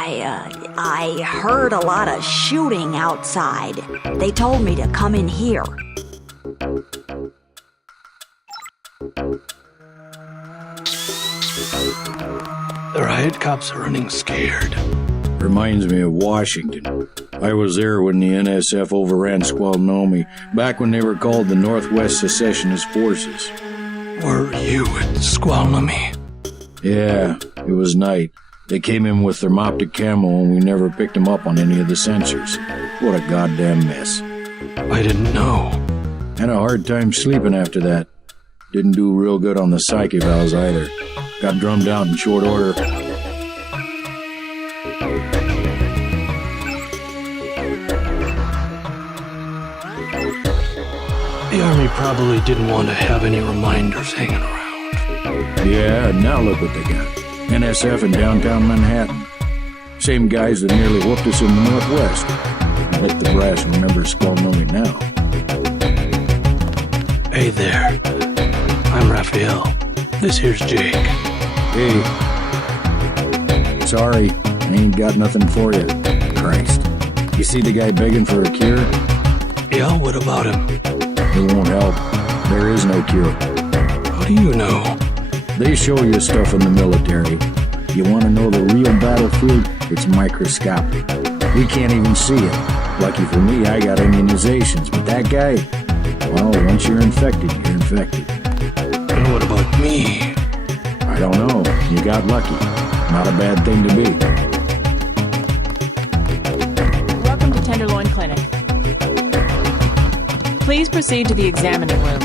I heard a lot of shooting outside. They told me to come in here. The riot cops are running scared. Reminds me of Washington. I was there when the NSF overran Squalnomi, back when they were called the Northwest Secessionist Forces. Were you at Squalnomi? Yeah, it was night. They came in with thermoptic camo and we never picked them up on any of the sensors. What a goddamn mess. I didn't know. Had a hard time sleeping after that. Didn't do real good on the psych evals either. Got drummed out in short order. The Army probably didn't want to have any reminders hanging around. Yeah, now look what they got. NSF in downtown Manhattan. Same guys that nearly whooped us in the Northwest. I bet the brass remembers Squalnomi now. Hey there. I'm Raphael. This here's Jake. Hey. Sorry, I ain't got nothing for you. Christ. You see the guy begging for a cure? Yeah, what about him? It won't help. There is no cure. How do you know? They show you stuff in the military. You want to know the real battlefield? It's microscopic. We can't even see it. Lucky for me, I got immunizations, but that guy, well, once you're infected, you're infected. And what about me? I don't know. You got lucky. Not a bad thing to be. Welcome to Tenderloin Clinic. Please proceed to the examining room.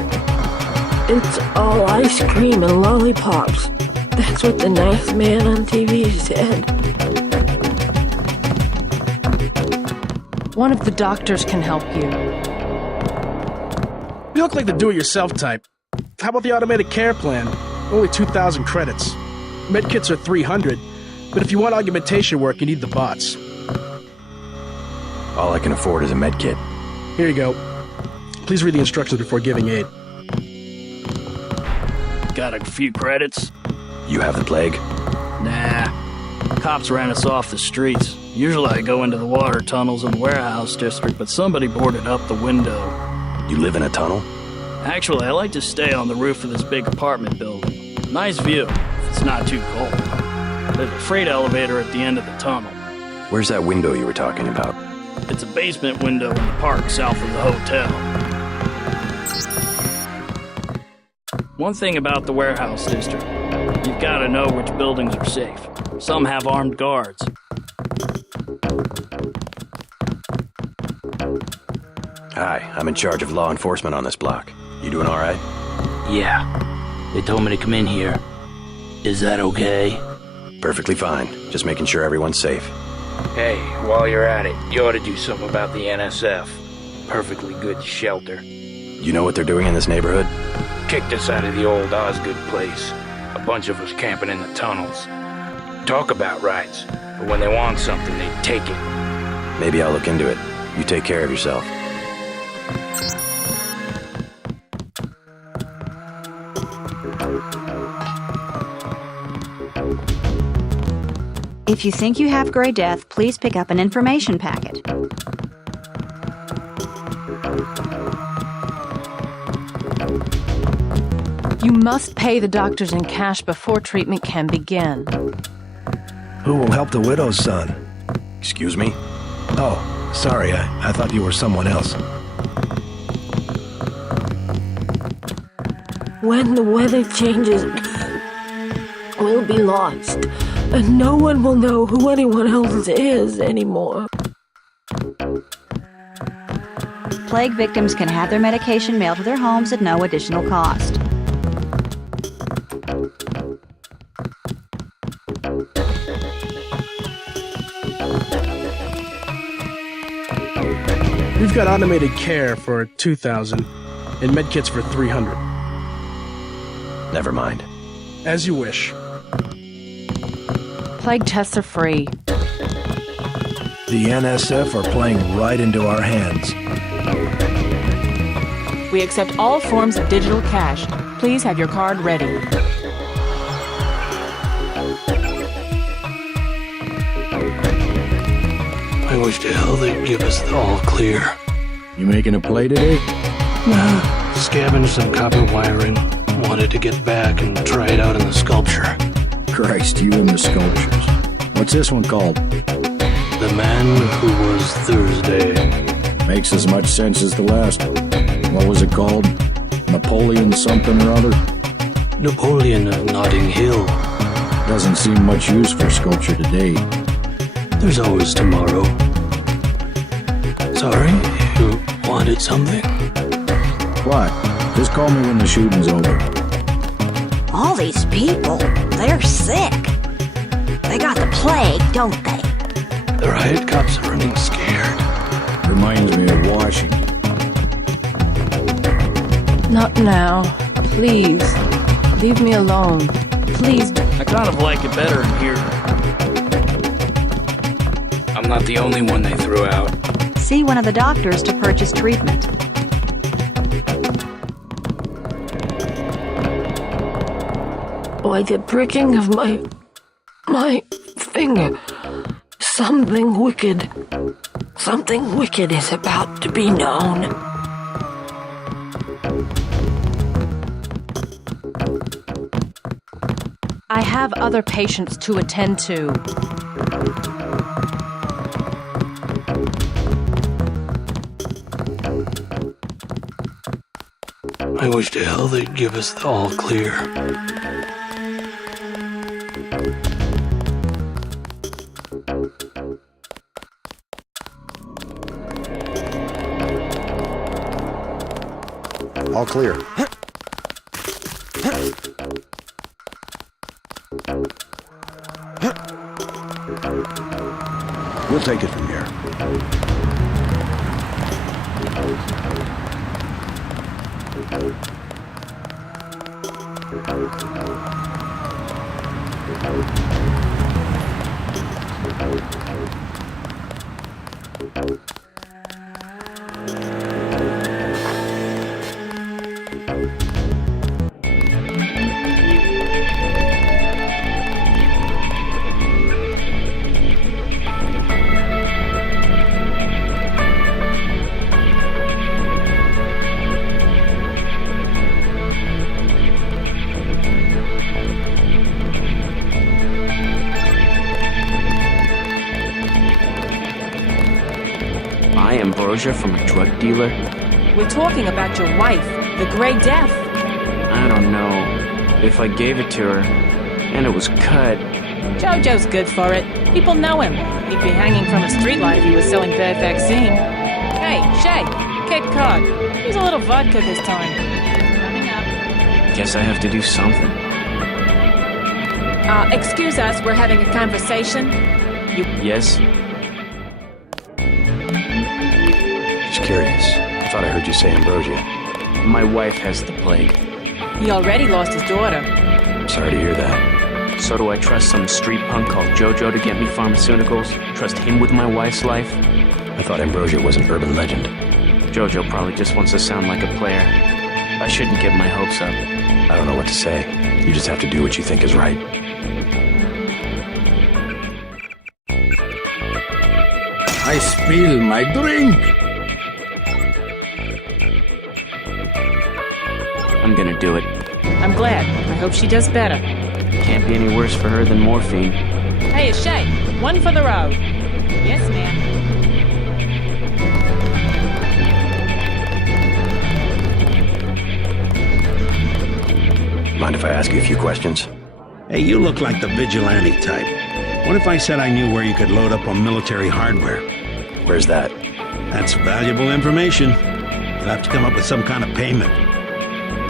It's all ice cream and lollipops. That's what the nice man on TV said. One of the doctors can help you. You look like the do-it-yourself type. How about the automated care plan? Only 2,000 credits. Medkits are 300, but if you want augmentation work, you need the bots. All I can afford is a medkit. Here you go. Please read the instructions before giving aid. Got a few credits? You have the plague? Nah. Cops ran us off the streets. Usually I go into the water tunnels in the warehouse district, but somebody boarded up the window. You live in a tunnel? Actually, I like to stay on the roof of this big apartment building. Nice view, if it's not too cold. There's a freight elevator at the end of the tunnel. Where's that window you were talking about? It's a basement window in the park south of the hotel. One thing about the warehouse district, you've got to know which buildings are safe. Some have armed guards. Hi, I'm in charge of law enforcement on this block. You doing all right? Yeah. They told me to come in here. Is that okay? Perfectly fine. Just making sure everyone's safe. Hey, while you're at it, you ought to do something about the NSF. Perfectly good shelter. You know what they're doing in this neighborhood? Kicked us out of the old Osgood place. A bunch of us camping in the tunnels. Talk about rights, but when they want something, they take it. Maybe I'll look into it. You take care of yourself. If you think you have Gray Death, please pick up an information packet. You must pay the doctors in cash before treatment can begin. Who will help the widow's son? Excuse me? Oh, sorry, I thought you were someone else. When the weather changes, we'll be lost, and no one will know who anyone else is anymore. Plague victims can have their medication mailed to their homes at no additional cost. We've got automated care for 2,000 and medkits for 300. Never mind. As you wish. Plague tests are free. The NSF are playing right into our hands. We accept all forms of digital cash. Please have your card ready. I wish to hell they'd give us the all clear. You making a play today? Nah, scavenged some copper wiring. Wanted to get back and try it out in the sculpture. Christ, you and the sculptures. What's this one called? The Man Who Was Thursday. Makes as much sense as the last one. What was it called? Napoleon something or other? Napoleon of Notting Hill. Doesn't seem much use for sculpture today. There's always tomorrow. Sorry, you wanted something? What? Just call me when the shooting's over. All these people, they're sick. They got the plague, don't they? The riot cops are running scared. Reminds me of Washington. Not now. Please. Leave me alone. Please. I kind of like it better in here. I'm not the only one they threw out. See one of the doctors to purchase treatment. Why, the pricking of my finger. Something wicked is about to be known. I have other patients to attend to. I wish to hell they'd give us the all clear. All clear. We'll take it from here. Ambrosia from a drug dealer? We're talking about your wife, the Grey Death. I don't know. If I gave it to her, and it was cut... Jojo's good for it. People know him. He'd be hanging from a streetlight if he was selling bad vaccine. Hey, Shay, Cape Cod. Here's a little vodka this time. Coming up. Guess I have to do something. Excuse us, we're having a conversation. Yes? Curious. I thought I heard you say Ambrosia. My wife has the plague. He already lost his daughter. Sorry to hear that. So do I trust some street punk called Jojo to get me pharmaceuticals? Trust him with my wife's life? I thought Ambrosia was an urban legend. Jojo probably just wants to sound like a player. I shouldn't get my hopes up. I don't know what to say. You just have to do what you think is right. I spill my drink. I'm gonna do it. I'm glad. I hope she does better. Can't be any worse for her than morphine. Hey, it's Shay. One for the road. Yes, ma'am. Mind if I ask you a few questions? Hey, you look like the vigilante type. What if I said I knew where you could load up on military hardware? Where's that? That's valuable information. You'll have to come up with some kind of payment.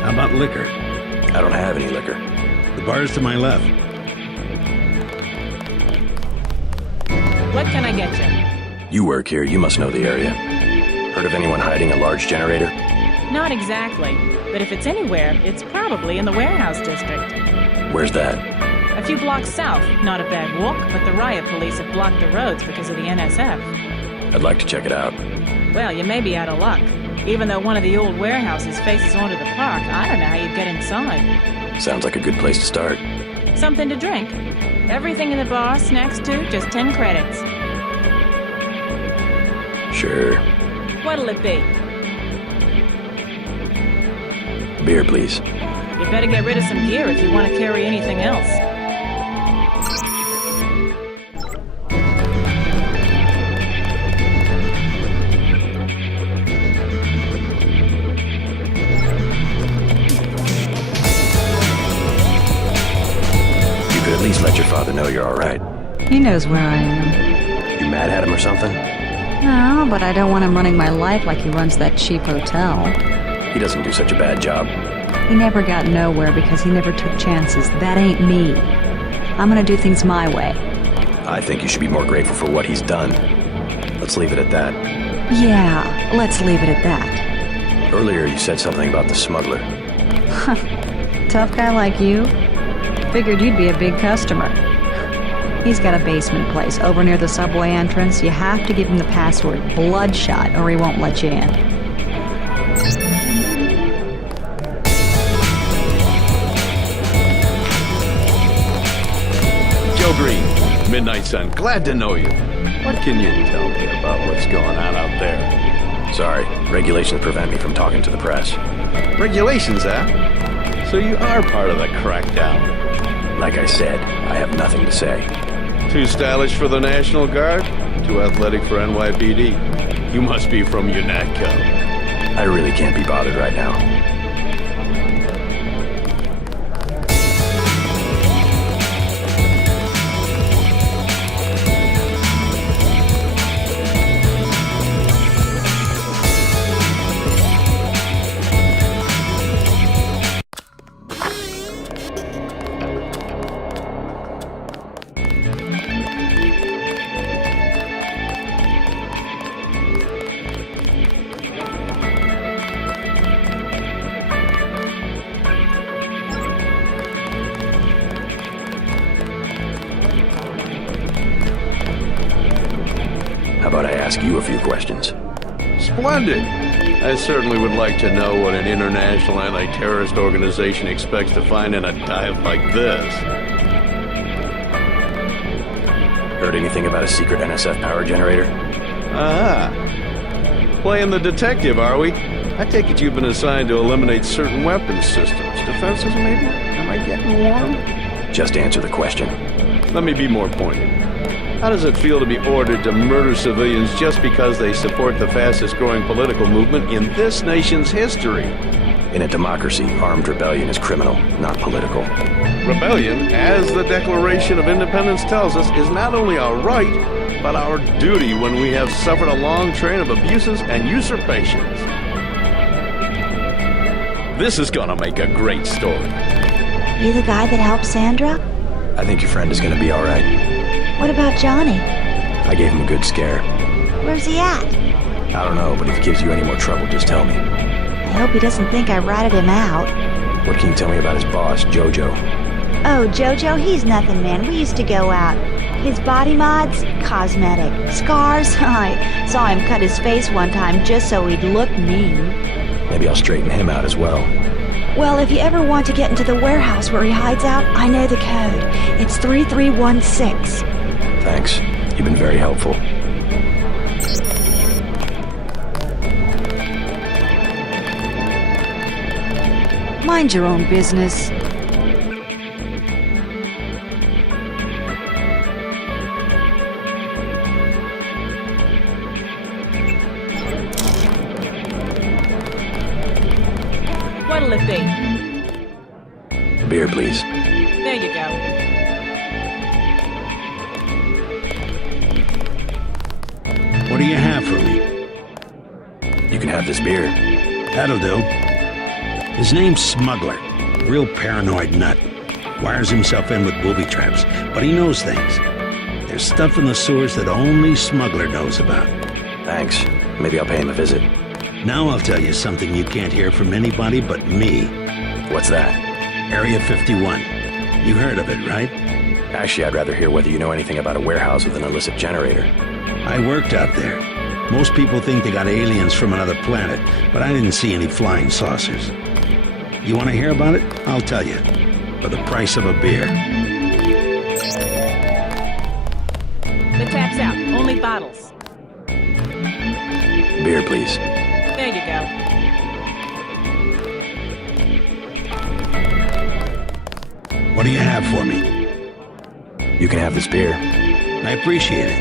How about liquor? I don't have any liquor. The bar's to my left. What can I get you? You work here, you must know the area. Heard of anyone hiding a large generator? Not exactly. But if it's anywhere, it's probably in the warehouse district. Where's that? A few blocks south. Not a bad walk, but the riot police have blocked the roads because of the NSF. I'd like to check it out. Well, you may be out of luck. Even though one of the old warehouses faces onto the park, I don't know how you'd get inside. Sounds like a good place to start. Something to drink. Everything in the bar, snacks too, just 10 credits. Sure. What'll it be? Beer, please. You better get rid of some gear if you want to carry anything else. You could at least let your father know you're all right. He knows where I am. You mad at him or something? No, but I don't want him running my life like he runs that cheap hotel. He doesn't do such a bad job. He never got nowhere because he never took chances. That ain't me. I'm gonna do things my way. I think you should be more grateful for what he's done. Let's leave it at that. Yeah, let's leave it at that. Earlier you said something about the smuggler. Tough guy like you? Figured you'd be a big customer. He's got a basement place over near the subway entrance. You have to give him the password, Bloodshot, or he won't let you in. Joe Green, Midnight Sun, glad to know you. What can you tell me about what's going on out there? Sorry, regulations prevent me from talking to the press. Regulations, huh? So you are part of the crackdown. Like I said, I have nothing to say. Too stylish for the National Guard? Too athletic for NYPD? You must be from UNATCO. I really can't be bothered right now. How about I ask you a few questions? Splendid. I certainly would like to know what an international anti-terrorist organization expects to find in a dive like this. Heard anything about a secret NSF power generator? Playing the detective, are we? I take it you've been assigned to eliminate certain weapons systems. Defenses, maybe? Am I getting warm? Just answer the question. Let me be more pointed. How does it feel to be ordered to murder civilians just because they support the fastest growing political movement in this nation's history? In a democracy, armed rebellion is criminal, not political. Rebellion, as the Declaration of Independence tells us, is not only our right, but our duty when we have suffered a long train of abuses and usurpations. This is gonna make a great story. You the guy that helped Sandra? I think your friend is gonna be all right. What about Johnny? I gave him a good scare. Where's he at? I don't know, but if he gives you any more trouble, just tell me. I hope he doesn't think I ratted him out. What can you tell me about his boss, Jojo? Oh, Jojo, he's nothing, man. We used to go out. His body mods? Cosmetic. Scars? I saw him cut his face one time just so he'd look mean. Maybe I'll straighten him out as well. Well, if you ever want to get into the warehouse where he hides out, I know the code. It's 3316. Thanks. You've been very helpful. Mind your own business. What'll it be? Beer, please. There you go. What do you have for me? You can have this beer. That'll do. His name's Smuggler. Real paranoid nut. Wires himself in with booby traps, but he knows things. There's stuff in the sewers that only Smuggler knows about. Thanks. Maybe I'll pay him a visit. Now I'll tell you something you can't hear from anybody but me. What's that? Area 51. You heard of it, right? Actually, I'd rather hear whether you know anything about a warehouse with an illicit generator. I worked out there. Most people think they got aliens from another planet, but I didn't see any flying saucers. You want to hear about it? I'll tell you. For the price of a beer. The tap's out. Only bottles. Beer, please. There you go. What do you have for me? You can have this beer. I appreciate it.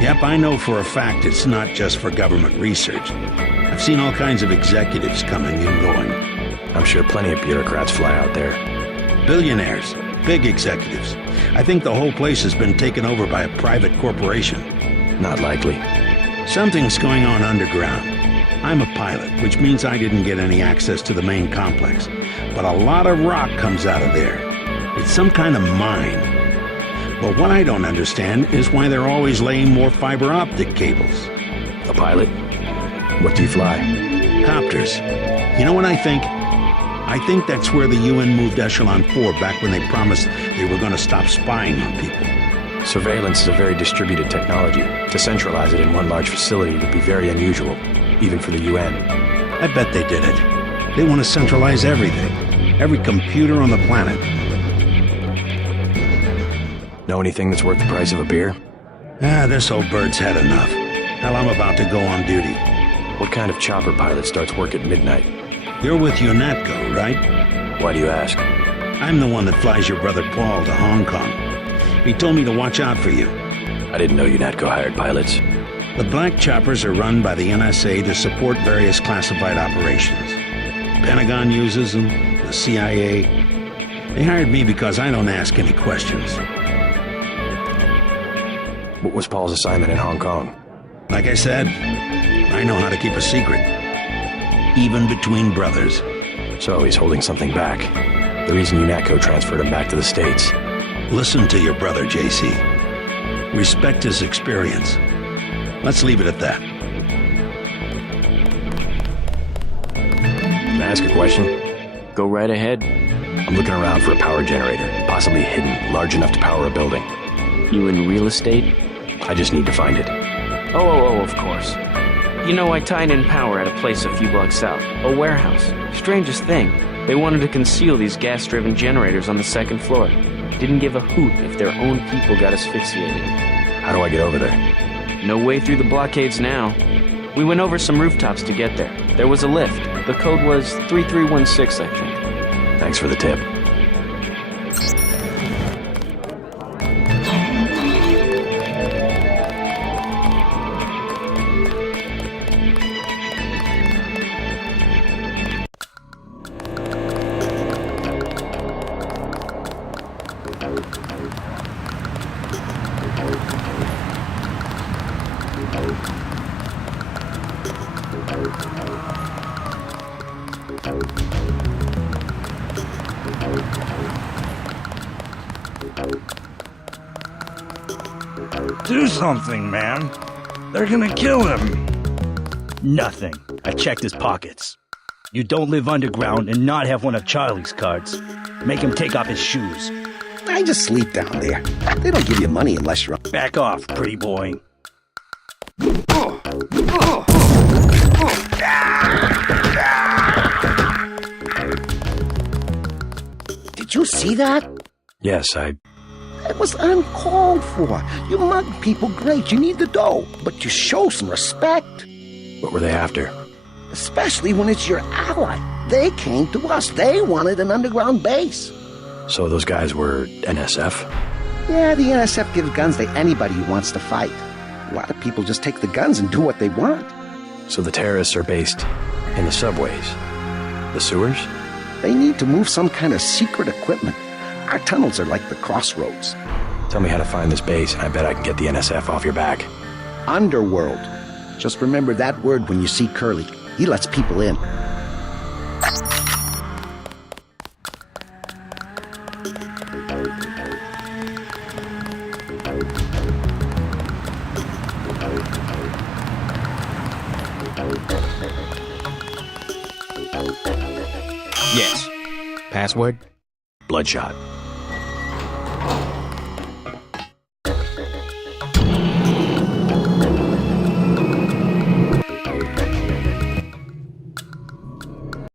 Yep, I know for a fact it's not just for government research. I've seen all kinds of executives coming and going. I'm sure plenty of bureaucrats fly out there. Billionaires, big executives. I think the whole place has been taken over by a private corporation. Not likely. Something's going on underground. I'm a pilot, which means I didn't get any access to the main complex. But a lot of rock comes out of there. It's some kind of mine. But what I don't understand is why they're always laying more fiber optic cables. A pilot? What do you fly? Copters. You know what I think? I think that's where the UN moved Echelon 4 back when they promised they were going to stop spying on people. Surveillance is a very distributed technology. To centralize it in one large facility would be very unusual, even for the UN. I bet they did it. They want to centralize everything. Every computer on the planet. Know anything that's worth the price of a beer? This old bird's had enough. Hell, I'm about to go on duty. What kind of chopper pilot starts work at midnight? You're with UNATCO, right? Why do you ask? I'm the one that flies your brother Paul to Hong Kong. He told me to watch out for you. I didn't know UNATCO hired pilots. The black choppers are run by the NSA to support various classified operations. Pentagon uses them, the CIA. They hired me because I don't ask any questions. What was Paul's assignment in Hong Kong? Like I said, I know how to keep a secret. Even between brothers. So he's holding something back. The reason UNATCO transferred him back to the States. Listen to your brother, JC. Respect his experience. Let's leave it at that. Can I ask a question? Go right ahead. I'm looking around for a power generator, possibly hidden, large enough to power a building. You in real estate? I just need to find it. Oh, of course. You know, I tied in power at a place a few blocks south. A warehouse. Strangest thing. They wanted to conceal these gas-driven generators on the second floor. Didn't give a hoot if their own people got asphyxiated. How do I get over there? No way through the blockades now. We went over some rooftops to get there. There was a lift. The code was 3316, I think. Thanks for the tip. Do something, man. They're gonna kill him. Nothing. I checked his pockets. You don't live underground and not have one of Charlie's cards. Make him take off his shoes. I just sleep down there. They don't give you money unless you're... Back off, pretty boy. Did you see that? Yes, It was uncalled for. You mug people, great. You need the dough. But you show some respect. What were they after? Especially when it's your ally. They came to us. They wanted an underground base. So those guys were NSF? Yeah, the NSF gives guns to anybody who wants to fight. A lot of people just take the guns and do what they want. So the terrorists are based in the subways? The sewers? They need to move some kind of secret equipment. Our tunnels are like the crossroads. Tell me how to find this base, and I bet I can get the NSF off your back. Underworld. Just remember that word when you see Curly. He lets people in. Yes. Password? Bloodshot.